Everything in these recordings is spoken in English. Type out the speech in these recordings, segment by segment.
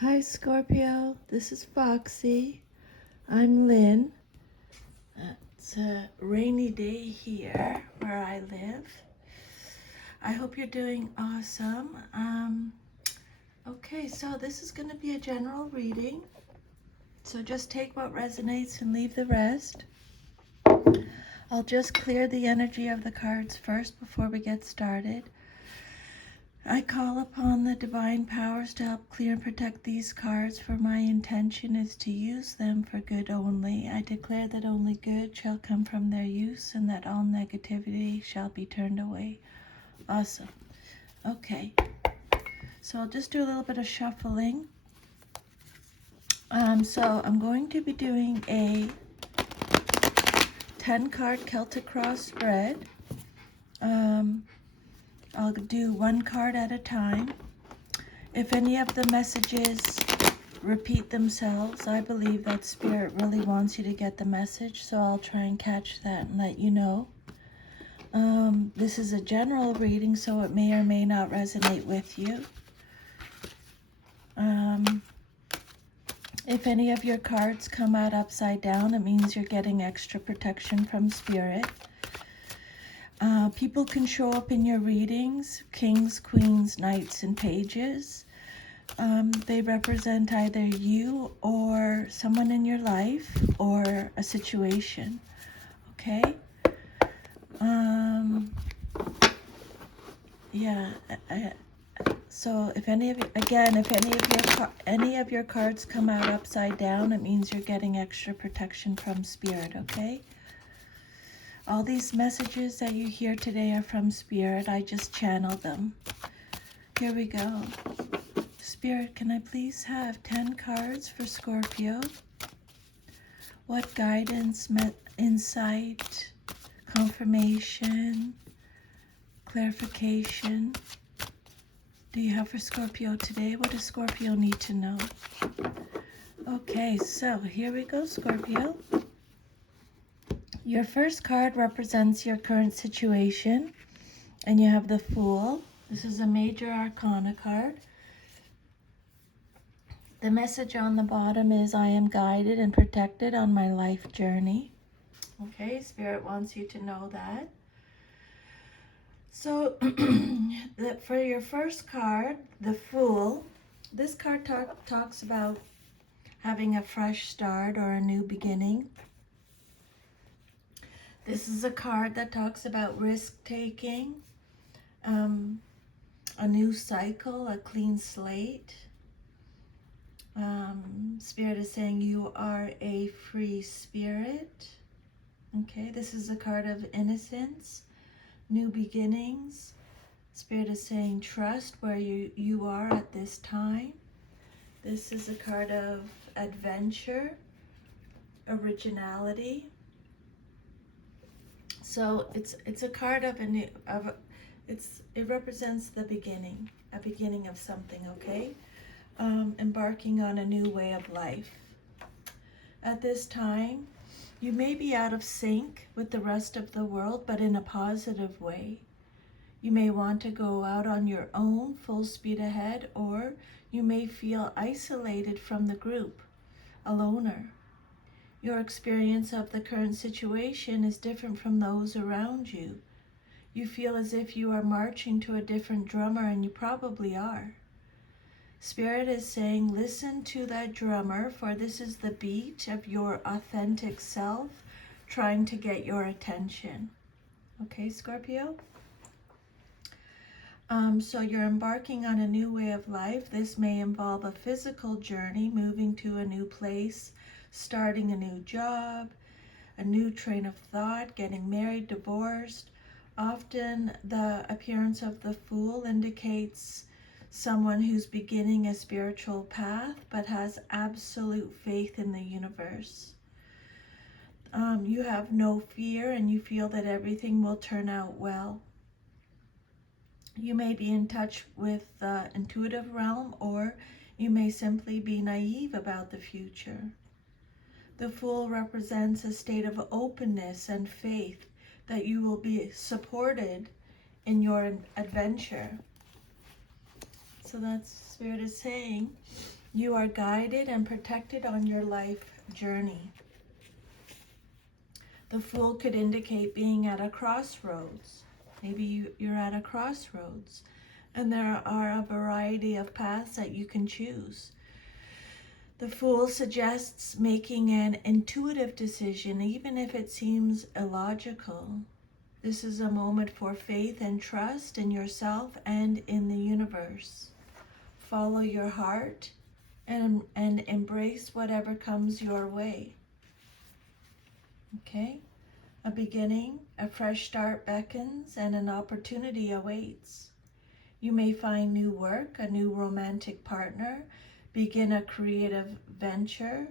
Hi Scorpio, this is Foxy. I'm Lynn. It's a rainy day here where I live. I hope you're doing awesome. Okay, so this is going to be a general reading. So just take what resonates and leave the rest. I'll just clear the energy of the cards first before we get started. I call upon the divine powers to help clear and protect these cards, for my intention is to use them for good only. I declare that only good shall come from their use and that all negativity shall be turned away. Awesome. Okay, so I'll just do a little bit of shuffling. So I'm going to be doing a 10-card Celtic Cross spread. I'll do one card at a time. If any of the messages repeat themselves, I believe that Spirit really wants you to get the message, so I'll try and catch that and let you know. This is a general reading, so it may or may not resonate with you. If any of your cards come out upside down, it means you're getting extra protection from Spirit. People can show up in your readings, kings, queens, knights, and pages. They represent either you or someone in your life or a situation, okay? So if any of your cards come out upside down, it means you're getting extra protection from Spirit, okay? All these messages that you hear today are from Spirit. I just channeled them. Here we go. Spirit, can I please have 10 cards for Scorpio? What guidance, insight, confirmation, clarification do you have for Scorpio today? What does Scorpio need to know? Okay, so here we go, Scorpio. Your first card represents your current situation, and you have the Fool. This is a major arcana card. The message on the bottom is, I am guided and protected on my life journey. Okay, Spirit wants you to know that. So, for your first card, the Fool, this card talks about having a fresh start or a new beginning. This is a card that talks about risk-taking, a new cycle, a clean slate. Spirit is saying you are a free spirit. Okay, this is a card of innocence, new beginnings. Spirit is saying trust where you are at this time. This is a card of adventure, originality. So it's a card of it represents the beginning, a beginning of something, okay? Embarking on a new way of life. At this time, you may be out of sync with the rest of the world, but in a positive way. You may want to go out on your own, full speed ahead, or you may feel isolated from the group, a loner. Your experience of the current situation is different from those around you. You feel as if you are marching to a different drummer, and you probably are. Spirit is saying, listen to that drummer, for this is the beat of your authentic self trying to get your attention. Okay, Scorpio? So you're embarking on a new way of life. This may involve a physical journey, moving to a new place, starting a new job, a new train of thought, getting married, divorced. Often the appearance of the Fool indicates someone who's beginning a spiritual path but has absolute faith in the universe. You have no fear and you feel that everything will turn out well. You may be in touch with the intuitive realm, or you may simply be naive about the future. The Fool represents a state of openness and faith that you will be supported in your adventure. So that's Spirit is saying, You are guided and protected on your life journey. The Fool could indicate being at a crossroads. Maybe you're at a crossroads, and there are a variety of paths that you can choose. The Fool suggests making an intuitive decision, even if it seems illogical. This is a moment for faith and trust in yourself and in the universe. Follow your heart and embrace whatever comes your way. Okay? A beginning, a fresh start beckons, and an opportunity awaits. You may find new work, a new romantic partner, begin a creative venture,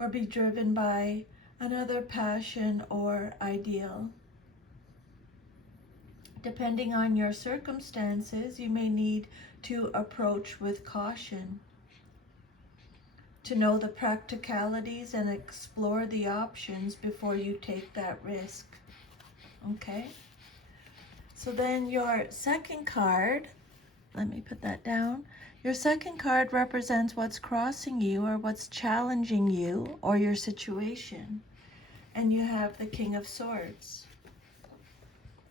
or be driven by another passion or ideal. Depending on your circumstances, you may need to approach with caution, to know the practicalities and explore the options before you take that risk. Okay? So then your second card, let me put that down. Your second card represents what's crossing you or what's challenging you or your situation. And you have the King of Swords.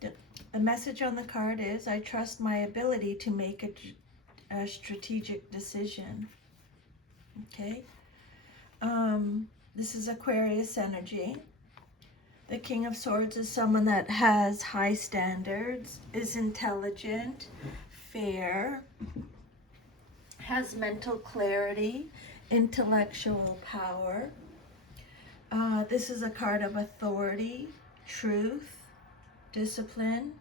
The message on the card is, I trust my ability to make a strategic decision. Okay? This is Aquarius energy. The King of Swords is someone that has high standards, is intelligent, fair, has mental clarity, intellectual power. This is a card of authority, truth, discipline.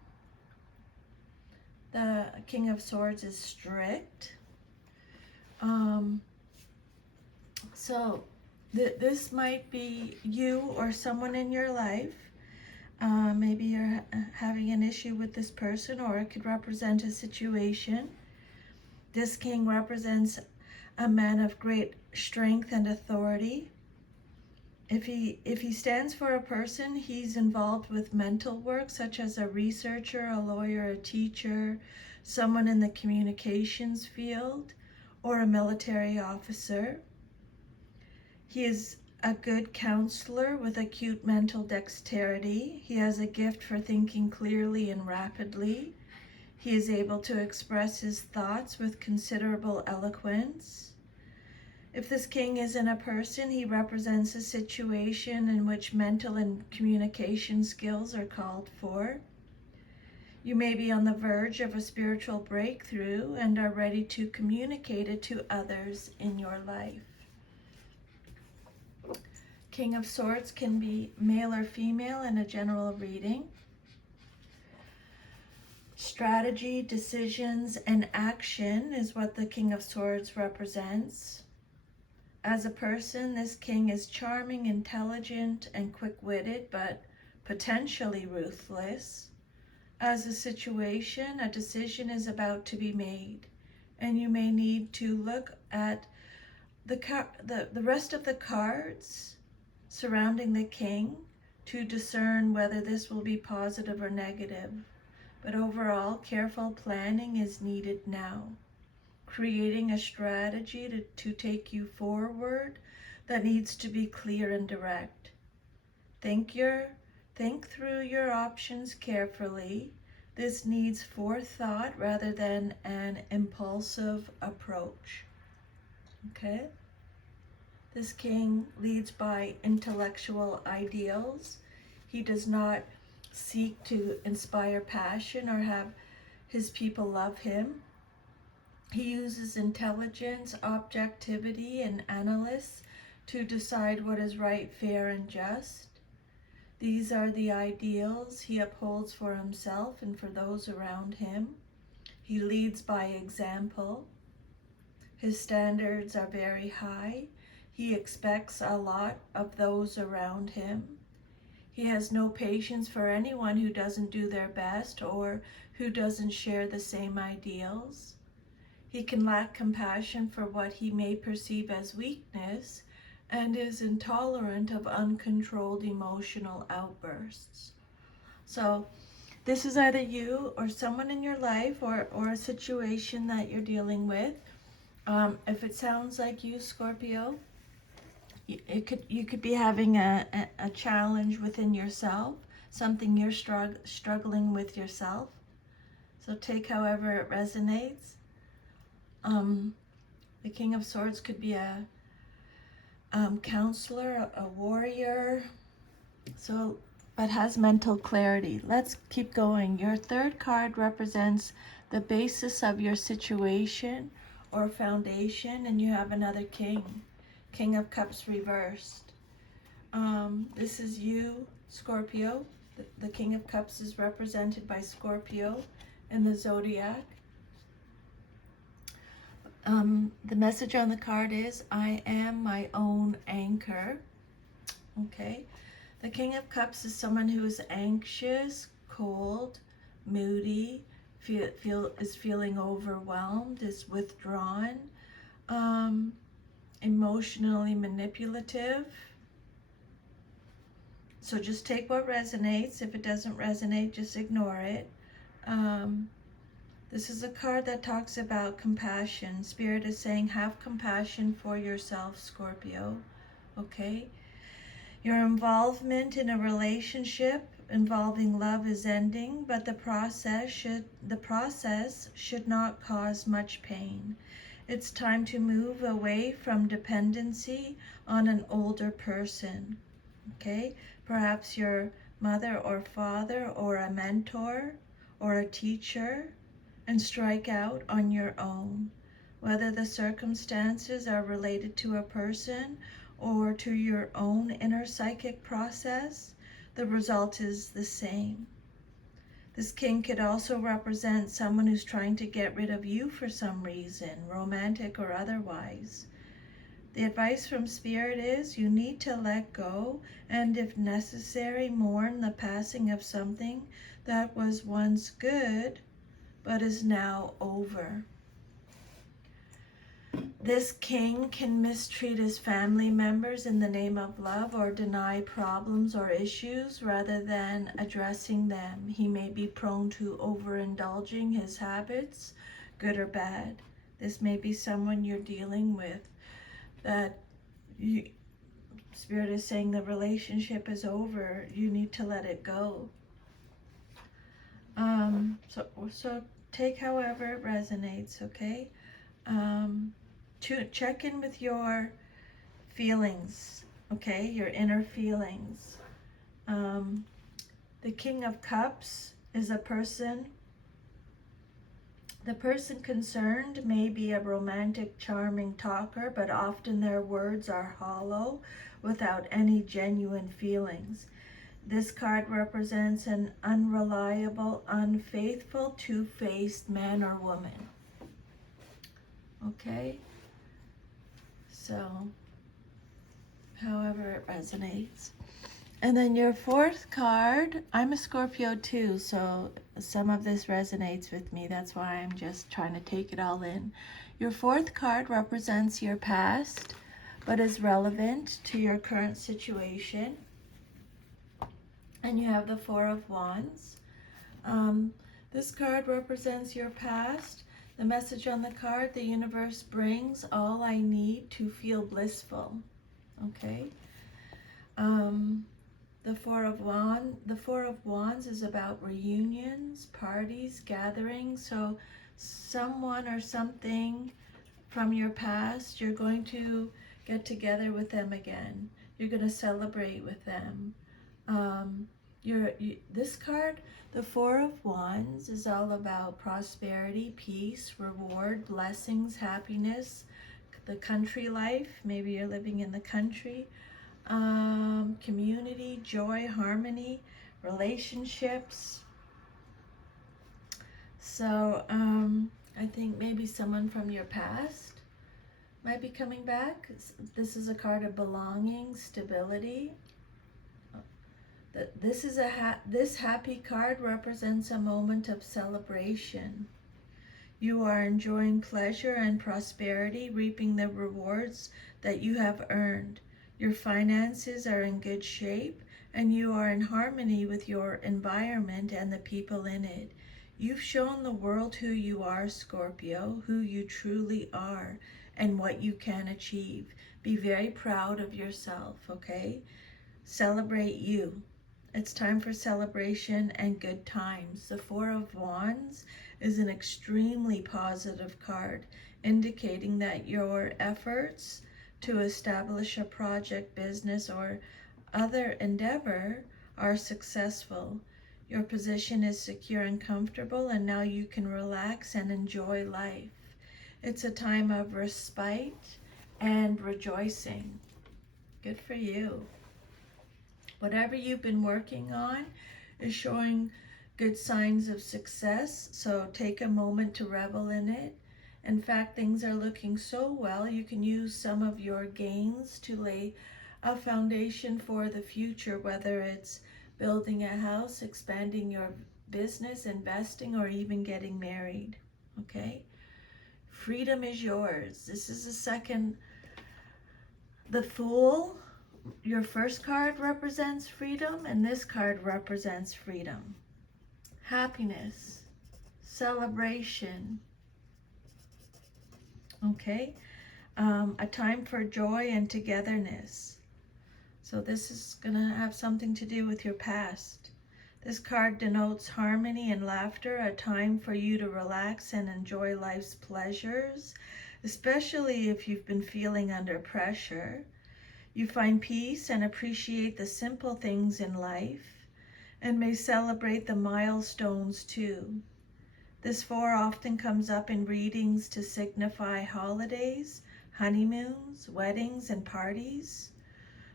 The King of Swords is strict. This might be you or someone in your life. Maybe you're having an issue with this person, or it could represent a situation. This king represents a man of great strength and authority. If he stands for a person, he's involved with mental work, such as a researcher, a lawyer, a teacher, someone in the communications field, or a military officer. He is a good counselor with acute mental dexterity. He has a gift for thinking clearly and rapidly. He is able to express his thoughts with considerable eloquence. If this king isn't a person, he represents a situation in which mental and communication skills are called for. You may be on the verge of a spiritual breakthrough and are ready to communicate it to others in your life. King of Swords can be male or female in a general reading. Strategy, decisions, and action is what the King of Swords represents. As a person, this king is charming, intelligent, and quick-witted, but potentially ruthless. As a situation, a decision is about to be made, and you may need to look at the rest of the cards surrounding the king to discern whether this will be positive or negative. But overall, careful planning is needed now. Creating a strategy to take you forward that needs to be clear and direct. Think through your options carefully. This needs forethought rather than an impulsive approach. Okay? This king leads by intellectual ideals. He does not seek to inspire passion or have his people love him. He uses intelligence, objectivity, and analysis to decide what is right, fair, and just. These are the ideals he upholds for himself and for those around him. He leads by example. His standards are very high. He expects a lot of those around him. He has no patience for anyone who doesn't do their best or who doesn't share the same ideals. He can lack compassion for what he may perceive as weakness and is intolerant of uncontrolled emotional outbursts. So this is either you or someone in your life or a situation that you're dealing with. If it sounds like you, Scorpio, you could be having a challenge within yourself, something you're struggling with yourself. So take however it resonates. The King of Swords could be a counselor, a warrior, so but has mental clarity. Let's keep going. Your third card represents the basis of your situation or foundation, and you have another King of Cups reversed. This is you, Scorpio. The King of Cups is represented by Scorpio in the zodiac. The message on the card is, I am my own anchor. Okay. The King of Cups is someone who is anxious, cold, moody, is feeling overwhelmed, is withdrawn, emotionally manipulative. So just take what resonates. If it doesn't resonate, just ignore it. This is a card that talks about compassion. Spirit is saying, have compassion for yourself, Scorpio. Okay? Your involvement in a relationship involving love is ending, but the process should not cause much pain. It's time to move away from dependency on an older person. Okay? Perhaps your mother or father or a mentor or a teacher, and strike out on your own. Whether the circumstances are related to a person or to your own inner psychic process, the result is the same. This king could also represent someone who's trying to get rid of you for some reason, romantic or otherwise. The advice from Spirit is you need to let go and, if necessary, mourn the passing of something that was once good but is now over. This king can mistreat his family members in the name of love or deny problems or issues rather than addressing them. He may be prone to overindulging his habits, good or bad. This may be someone you're dealing with that Spirit is saying the relationship is over. You need to let it go. So take however it resonates, okay? To check in with your feelings, okay? Your inner feelings. The King of Cups is a person. The person concerned may be a romantic, charming talker, but often their words are hollow without any genuine feelings. This card represents an unreliable, unfaithful, two-faced man or woman. Okay? So, however it resonates. And then your fourth card, I'm a Scorpio too, so some of this resonates with me. That's why I'm just trying to take it all in. Your fourth card represents your past, but is relevant to your current situation. And you have the Four of Wands. This card represents your past. The message on the card, the universe brings all I need to feel blissful. Okay. The Four of Wands is about reunions, parties, gatherings. So someone or something from your past, you're going to get together with them again. You're going to celebrate with them. This card, the Four of Wands, is all about prosperity, peace, reward, blessings, happiness, the country life. Maybe you're living in the country. Community, joy, harmony, relationships. So I think maybe someone from your past might be coming back. This is a card of belonging, stability. This happy card represents a moment of celebration. You are enjoying pleasure and prosperity, reaping the rewards that you have earned. Your finances are in good shape, and you are in harmony with your environment and the people in it. You've shown the world who you are, Scorpio, who you truly are, and what you can achieve. Be very proud of yourself, okay? Celebrate you. It's time for celebration and good times. The Four of Wands is an extremely positive card, indicating that your efforts to establish a project, business, or other endeavor are successful. Your position is secure and comfortable, and now you can relax and enjoy life. It's a time of respite and rejoicing. Good for you. Whatever you've been working on is showing good signs of success, so take a moment to revel in it. In fact, things are looking so well, you can use some of your gains to lay a foundation for the future, whether it's building a house, expanding your business, investing, or even getting married. Okay? Freedom is yours. This is the Fool. Your first card represents freedom, and this card represents freedom. Happiness, celebration. Okay? A time for joy and togetherness. So this is going to have something to do with your past. This card denotes harmony and laughter, a time for you to relax and enjoy life's pleasures, especially if you've been feeling under pressure. You find peace and appreciate the simple things in life, and may celebrate the milestones too. This four often comes up in readings to signify holidays, honeymoons, weddings, and parties,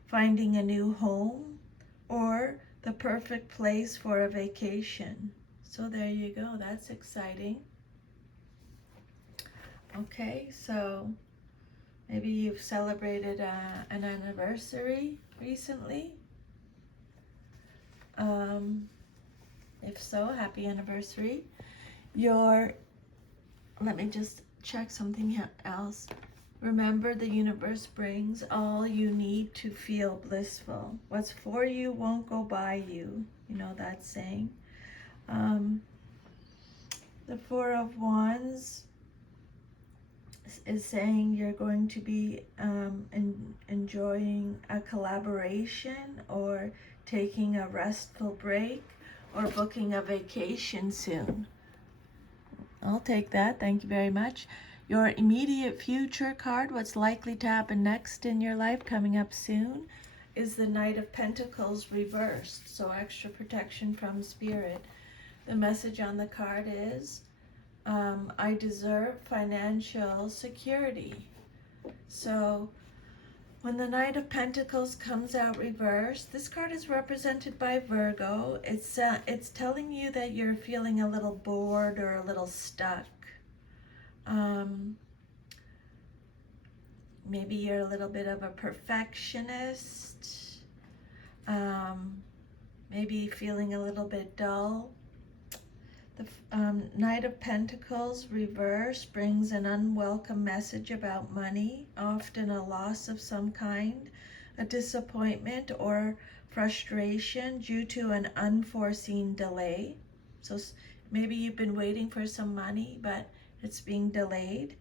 finding a new home, or the perfect place for a vacation. So there you go. That's exciting. Okay, so maybe you've celebrated an anniversary recently. If so, happy anniversary. Let me just check something else. Remember, the universe brings all you need to feel blissful. What's for you won't go by you. You know that saying. The Four of Wands is saying you're going to be enjoying a collaboration, or taking a restful break, or booking a vacation soon. I'll take that. Thank you very much. Your immediate future card, what's likely to happen next in your life coming up soon, is the Knight of Pentacles reversed. So extra protection from Spirit. The message on the card is, I deserve financial security. So when the Knight of Pentacles comes out reversed, this card is represented by Virgo. It's telling you that you're feeling a little bored or a little stuck. Maybe you're a little bit of a perfectionist. Maybe feeling a little bit dull. The Knight of Pentacles reverse brings an unwelcome message about money, often a loss of some kind, a disappointment or frustration due to an unforeseen delay. So maybe you've been waiting for some money, but it's being delayed.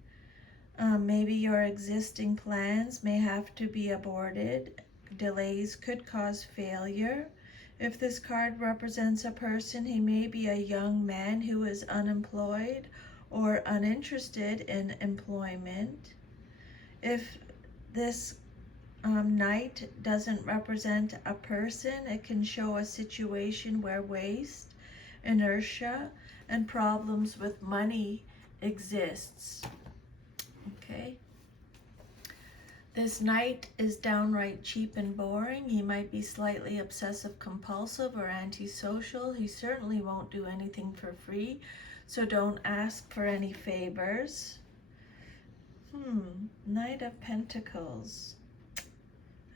Maybe your existing plans may have to be aborted. Delays could cause failure. If this card represents a person, he may be a young man who is unemployed or uninterested in employment. If this knight doesn't represent a person, it can show a situation where waste, inertia, and problems with money exists. Okay. This knight is downright cheap and boring. He might be slightly obsessive compulsive or antisocial. He certainly won't do anything for free, so don't ask for any favors. Knight of Pentacles.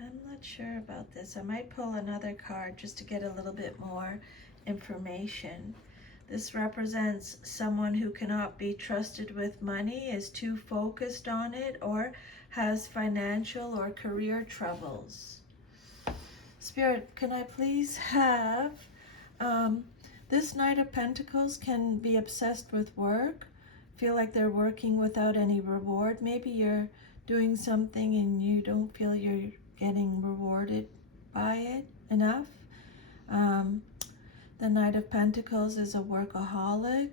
I'm not sure about this. I might pull another card just to get a little bit more information. This represents someone who cannot be trusted with money, is too focused on it, or has financial or career troubles. Spirit, can I please have This Knight of Pentacles can be obsessed with work, feel like they're working without any reward. Maybe you're doing something and you don't feel you're getting rewarded by it enough. Um, the Knight of Pentacles is a workaholic,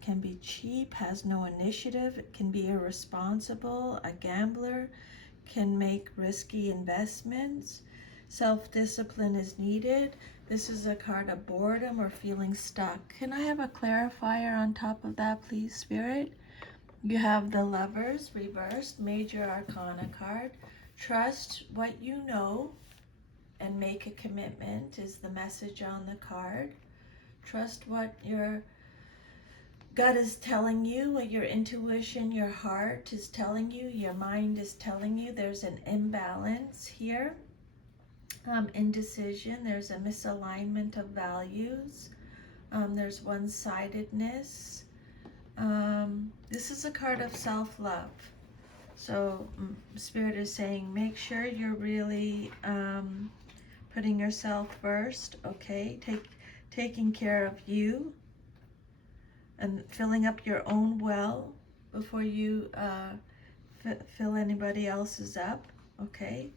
can be cheap, has no initiative, can be irresponsible, a gambler, can make risky investments. Self-discipline is needed. This is a card of boredom or feeling stuck. Can I have a clarifier on top of that, please, Spirit? You have the Lovers reversed, Major Arcana card. Trust what you know and make a commitment is the message on the card. Trust what your gut is telling you, what your intuition, your heart is telling you, your mind is telling you. There's an imbalance here. Indecision, there's a misalignment of values. There's one-sidedness. This is a card of self-love. So Spirit is saying, make sure you're really putting yourself first, okay? Taking care of you and filling up your own well before you fill anybody else's up, okay?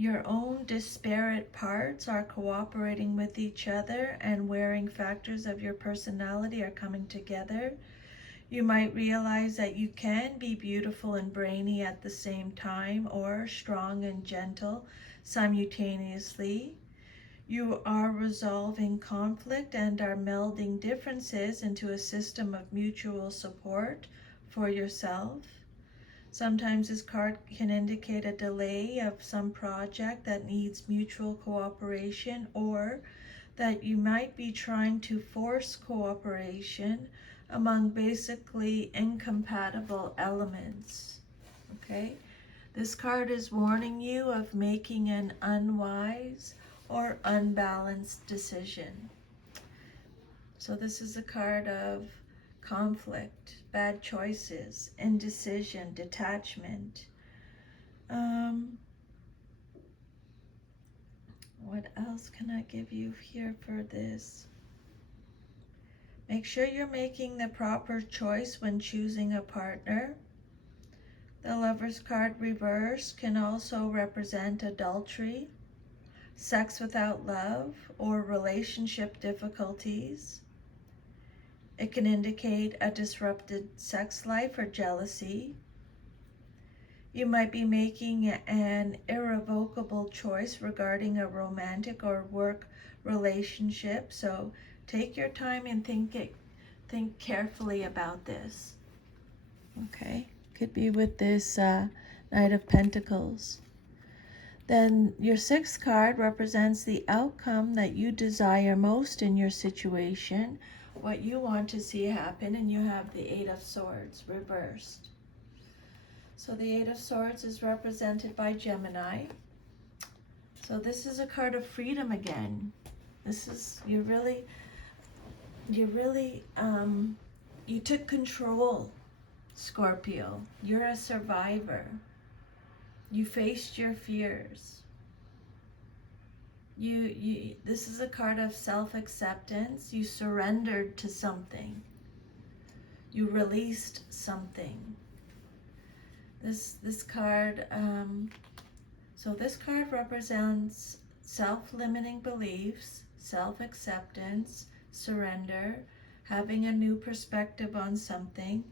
Your own disparate parts are cooperating with each other, and wearing factors of your personality are coming together. You might realize that you can be beautiful and brainy at the same time, or strong and gentle simultaneously. You are resolving conflict and are melding differences into a system of mutual support for yourself. Sometimes this card can indicate a delay of some project that needs mutual cooperation, or that you might be trying to force cooperation among basically incompatible elements. Okay? This card is warning you of making an unwise or unbalanced decision. So this is a card of conflict, bad choices, indecision, detachment. What else can I give you here for this? Make sure you're making the proper choice when choosing a partner. The Lover's card reverse can also represent adultery, sex without love, or relationship difficulties. It can indicate a disrupted sex life or jealousy. You might be making an irrevocable choice regarding a romantic or work relationship, so take your time and think carefully about this. Okay, could be with this Knight of Pentacles. Then your sixth card represents the outcome that you desire most in your situation, what you want to see happen, and you have the Eight of Swords reversed. So the Eight of Swords is represented by Gemini. So this is a card of freedom again. This is, you took control, Scorpio. You're a survivor. You faced your fears. This is a card of self-acceptance. You surrendered to something. You released something. This card, so this card represents self-limiting beliefs, self-acceptance, surrender, having a new perspective on something,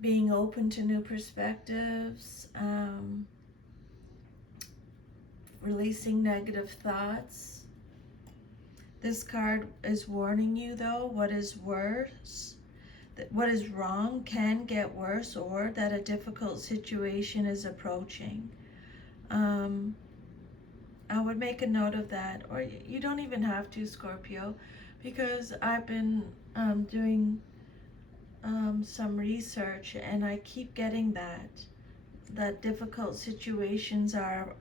being open to new perspectives, releasing negative thoughts. This card is warning you, though, what is worse, that what is wrong can get worse, or that a difficult situation is approaching. I would make a note of that, or you don't even have to, Scorpio, because I've been doing some research, and I keep getting that difficult situations are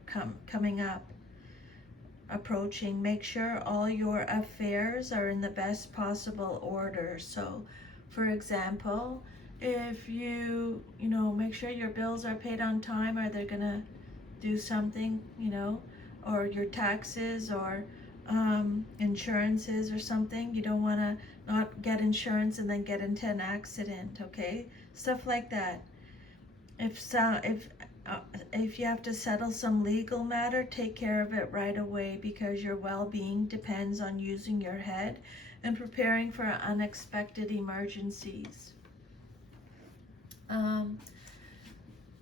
coming up, approaching. Make sure all your affairs are in the best possible order. So, for example, if you make sure your bills are paid on time, or they're gonna do something, or your taxes, or insurances or something. You don't want to not get insurance and then get into an accident, okay? Stuff like that. If if you have to settle some legal matter, take care of it right away, because your well-being depends on using your head and preparing for unexpected emergencies. Um,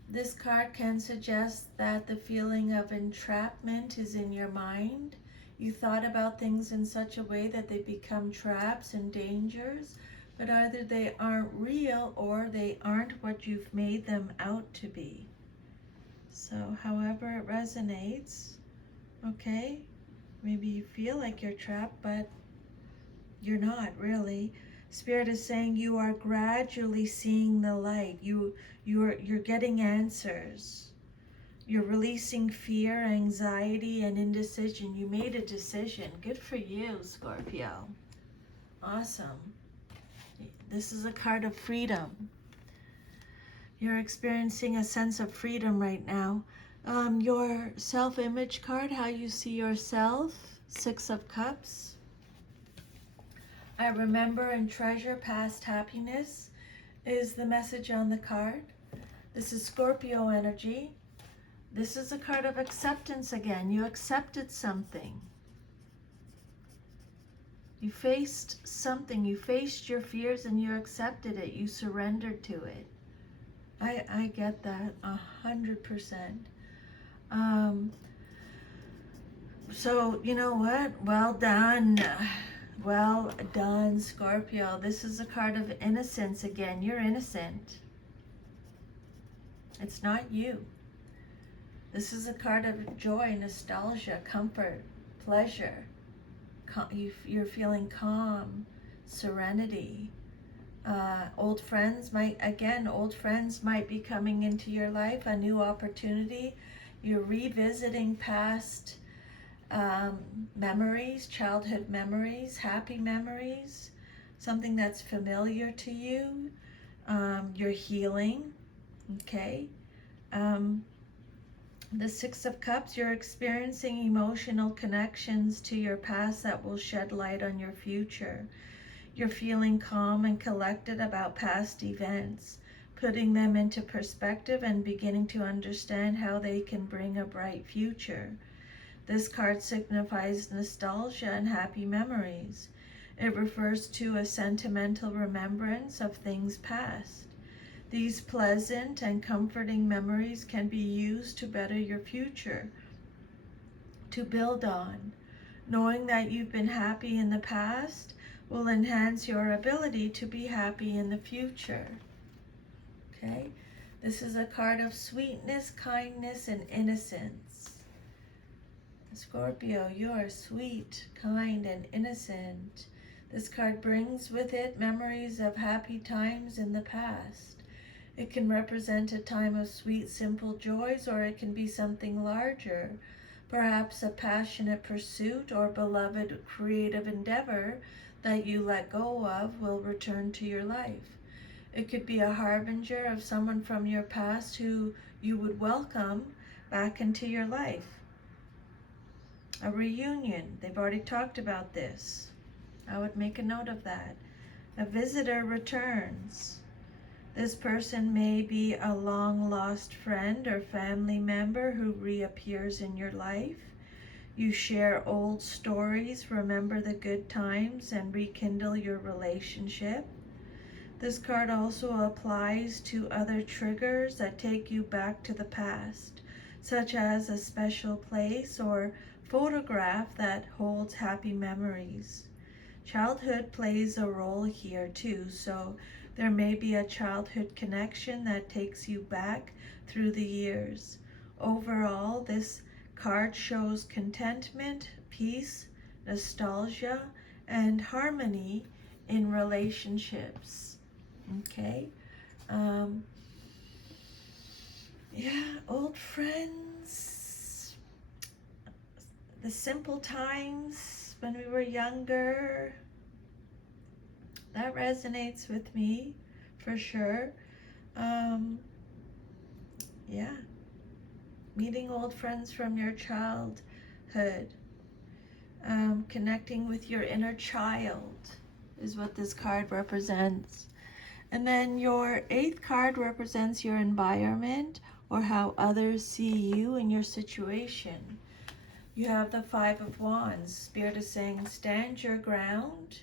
this card can suggest that the feeling of entrapment is in your mind. You thought about things in such a way that they become traps and dangers, but either they aren't real or they aren't what you've made them out to be. So however it resonates, okay? Maybe you feel like you're trapped, but you're not really. Spirit is saying you are gradually seeing the light. You're getting answers. You're releasing fear, anxiety, and indecision. You made a decision. Good for you, Scorpio. Awesome. This is a card of freedom. You're experiencing a sense of freedom right now. Your self-image card, how you see yourself, 6 of Cups. I remember and treasure past happiness is the message on the card. This is Scorpio energy. This is a card of acceptance again. You accepted something. You faced something. You faced your fears and you accepted it. You surrendered to it. I get that 100%. So, you know what? Well done. Well done, Scorpio. This is a card of innocence again. You're innocent. It's not you. This is a card of joy, nostalgia, comfort, pleasure. You're feeling calm, serenity. Old friends might be coming into your life, a new opportunity. You're revisiting past memories, childhood memories, happy memories, something that's familiar to you. You're healing, okay? The 6 of Cups, you're experiencing emotional connections to your past that will shed light on your future. You're feeling calm and collected about past events, putting them into perspective and beginning to understand how they can bring a bright future. This card signifies nostalgia and happy memories. It refers to a sentimental remembrance of things past. These pleasant and comforting memories can be used to better your future, to build on. Knowing that you've been happy in the past will enhance your ability to be happy in the future. Okay? This is a card of sweetness, kindness, and innocence. Scorpio, you are sweet, kind, and innocent. This card brings with it memories of happy times in the past. It can represent a time of sweet, simple joys, or it can be something larger, perhaps a passionate pursuit or beloved creative endeavor that you let go of will return to your life. It could be a harbinger of someone from your past who you would welcome back into your life. A reunion, they've already talked about this. I would make a note of that. A visitor returns. This person may be a long-lost friend or family member who reappears in your life. You share old stories, remember the good times, and rekindle your relationship. This card also applies to other triggers that take you back to the past, such as a special place or photograph that holds happy memories. Childhood plays a role here too, so there may be a childhood connection that takes you back through the years. Overall, this card shows contentment, peace, nostalgia, and harmony in relationships. Okay? Yeah, old friends. The simple times when we were younger. That resonates with me for sure. Yeah. Meeting old friends from your childhood Connecting with your inner child is what this card represents. And then your 8th card represents your environment or how others see you and your situation. You have the 5 of Wands. Spirit is saying, stand your ground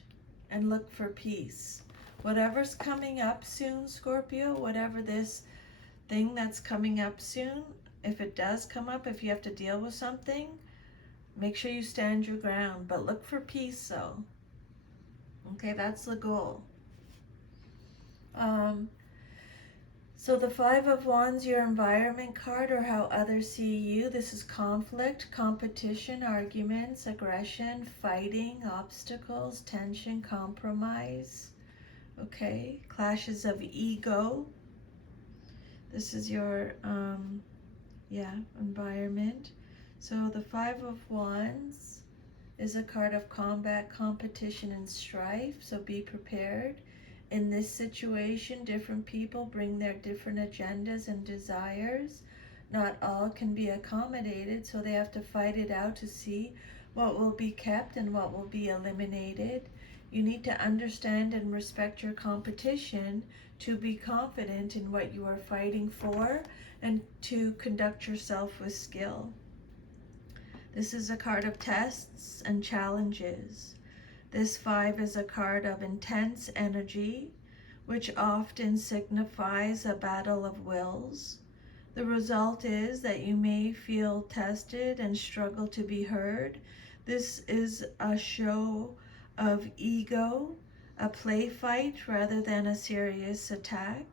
and look for peace. Whatever's coming up soon, Scorpio, whatever this thing that's coming up soon, if it does come up, if you have to deal with something, make sure you stand your ground, but look for peace though. Okay, that's the goal. So the 5 of Wands, your environment card or how others see you. This is conflict, competition, arguments, aggression, fighting, obstacles, tension, compromise. Okay, clashes of ego. This is your environment. So the 5 of Wands is a card of combat, competition, and strife. So be prepared. In this situation, different people bring their different agendas and desires. Not all can be accommodated, so they have to fight it out to see what will be kept and what will be eliminated. You need to understand and respect your competition to be confident in what you are fighting for and to conduct yourself with skill. This is a card of tests and challenges. This 5 is a card of intense energy, which often signifies a battle of wills. The result is that you may feel tested and struggle to be heard. This is a show of ego, a play fight rather than a serious attack.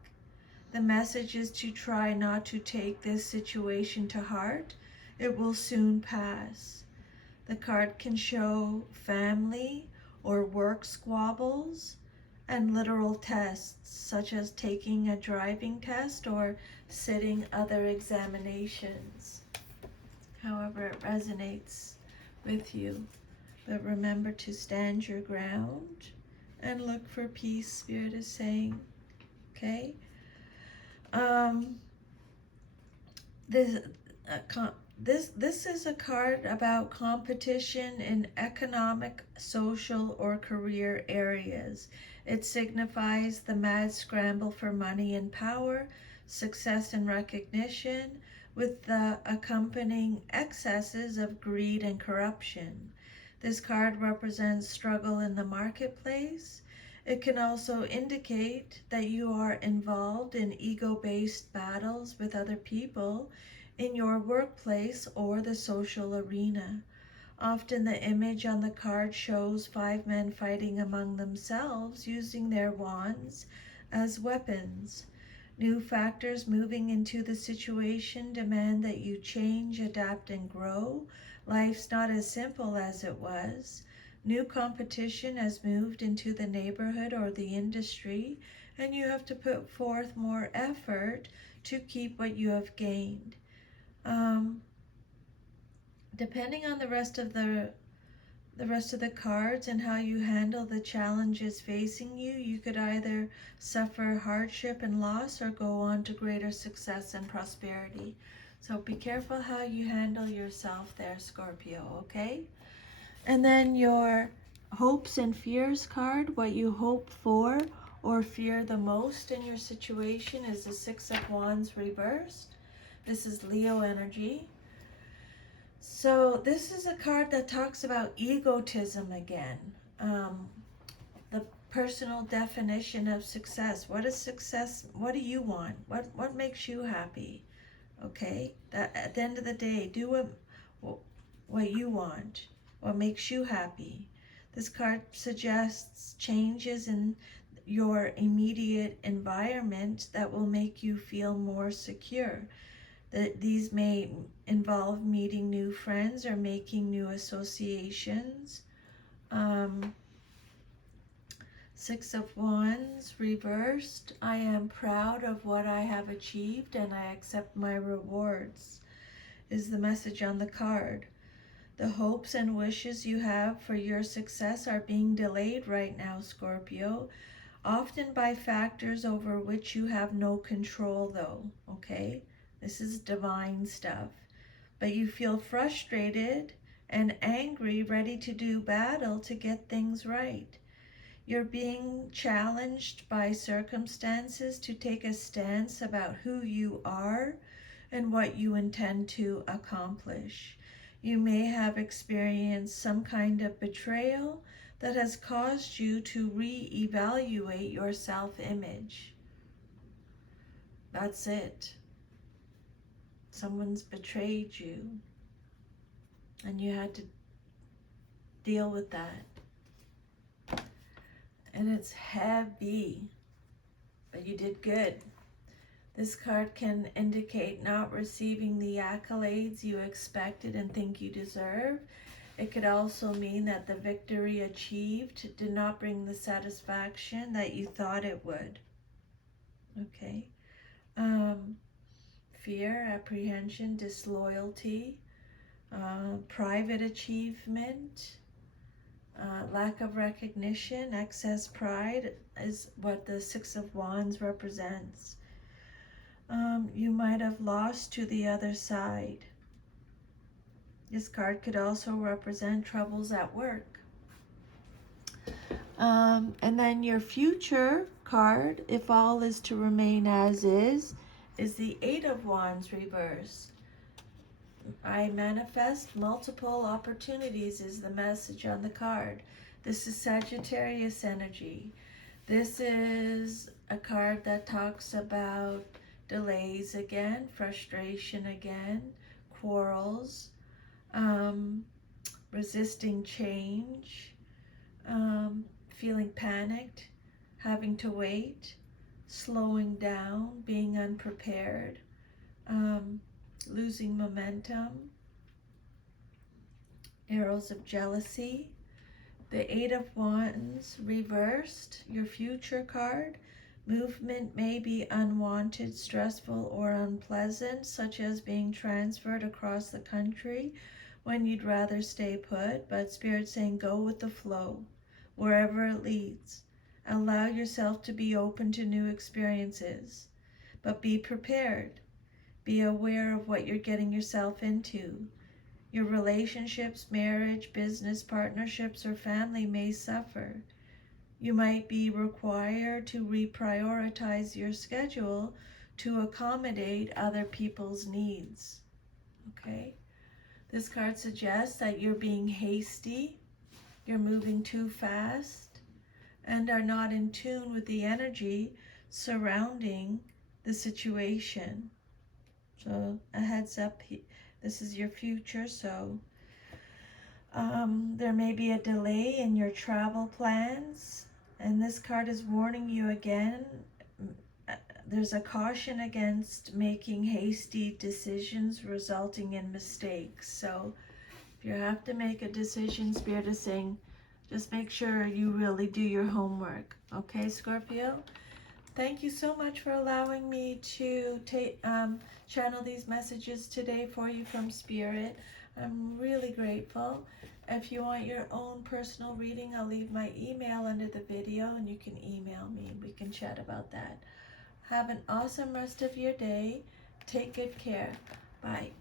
The message is to try not to take this situation to heart. It will soon pass. The card can show family or work squabbles and literal tests, such as taking a driving test or sitting other examinations. However it resonates with you. But remember to stand your ground and look for peace, Spirit is saying. Okay? This is a card about competition in economic, social, or career areas. It signifies the mad scramble for money and power, success and recognition, with the accompanying excesses of greed and corruption. This card represents struggle in the marketplace. It can also indicate that you are involved in ego-based battles with other people in your workplace or the social arena. Often the image on the card shows 5 men fighting among themselves using their wands as weapons. New factors moving into the situation demand that you change, adapt, and grow. Life's not as simple as it was. New competition has moved into the neighborhood or the industry, and you have to put forth more effort to keep what you have gained. Depending on the rest of the cards and how you handle the challenges facing you, you could either suffer hardship and loss or go on to greater success and prosperity. So be careful how you handle yourself there, Scorpio, okay? And then your hopes and fears card, what you hope for or fear the most in your situation, is the 6 of Wands reversed. This is Leo energy. So this is a card that talks about egotism again. The personal definition of success. What is success? What do you want? What makes you happy? Okay? That at the end of the day, do what you want. What makes you happy? This card suggests changes in your immediate environment that will make you feel more secure. These may involve meeting new friends or making new associations. 6 of Wands reversed. I am proud of what I have achieved and I accept my rewards, is the message on the card. The hopes and wishes you have for your success are being delayed right now, Scorpio, often by factors over which you have no control though, okay? This is divine stuff. But you feel frustrated and angry, ready to do battle to get things right. You're being challenged by circumstances to take a stance about who you are and what you intend to accomplish. You may have experienced some kind of betrayal that has caused you to re-evaluate your self-image. That's it. Someone's betrayed you, and you had to deal with that. And it's heavy, but you did good. This card can indicate not receiving the accolades you expected and think you deserve. It could also mean that the victory achieved did not bring the satisfaction that you thought it would. Okay. Fear, apprehension, disloyalty, private achievement, lack of recognition, excess pride is what the Six of Wands represents. You might have lost to the other side. This card could also represent troubles at work. And then your future card, if all is to remain as is the Eight of Wands reversed. I manifest multiple opportunities is the message on the card. This is Sagittarius energy. This is a card that talks about delays again, frustration again, quarrels, resisting change, feeling panicked, having to wait, slowing down, being unprepared, losing momentum, arrows of jealousy. The Eight of Wands reversed, your future card. Movement may be unwanted, stressful, or unpleasant, such as being transferred across the country when you'd rather stay put, but Spirit's saying go with the flow, wherever it leads. Allow yourself to be open to new experiences, but be prepared. Be aware of what you're getting yourself into. Your relationships, marriage, business, partnerships, or family may suffer. You might be required to reprioritize your schedule to accommodate other people's needs. Okay? This card suggests that you're being hasty, you're moving too fast, and are not in tune with the energy surrounding the situation. So a heads up, this is your future, so there may be a delay in your travel plans, and this card is warning you again. There's a caution against making hasty decisions resulting in mistakes. So if you have to make a decision, Spirit is saying, just make sure you really do your homework. Okay, Scorpio? Thank you so much for allowing me to channel these messages today for you from Spirit. I'm really grateful. If you want your own personal reading, I'll leave my email under the video and you can email me. We can chat about that. Have an awesome rest of your day. Take good care. Bye.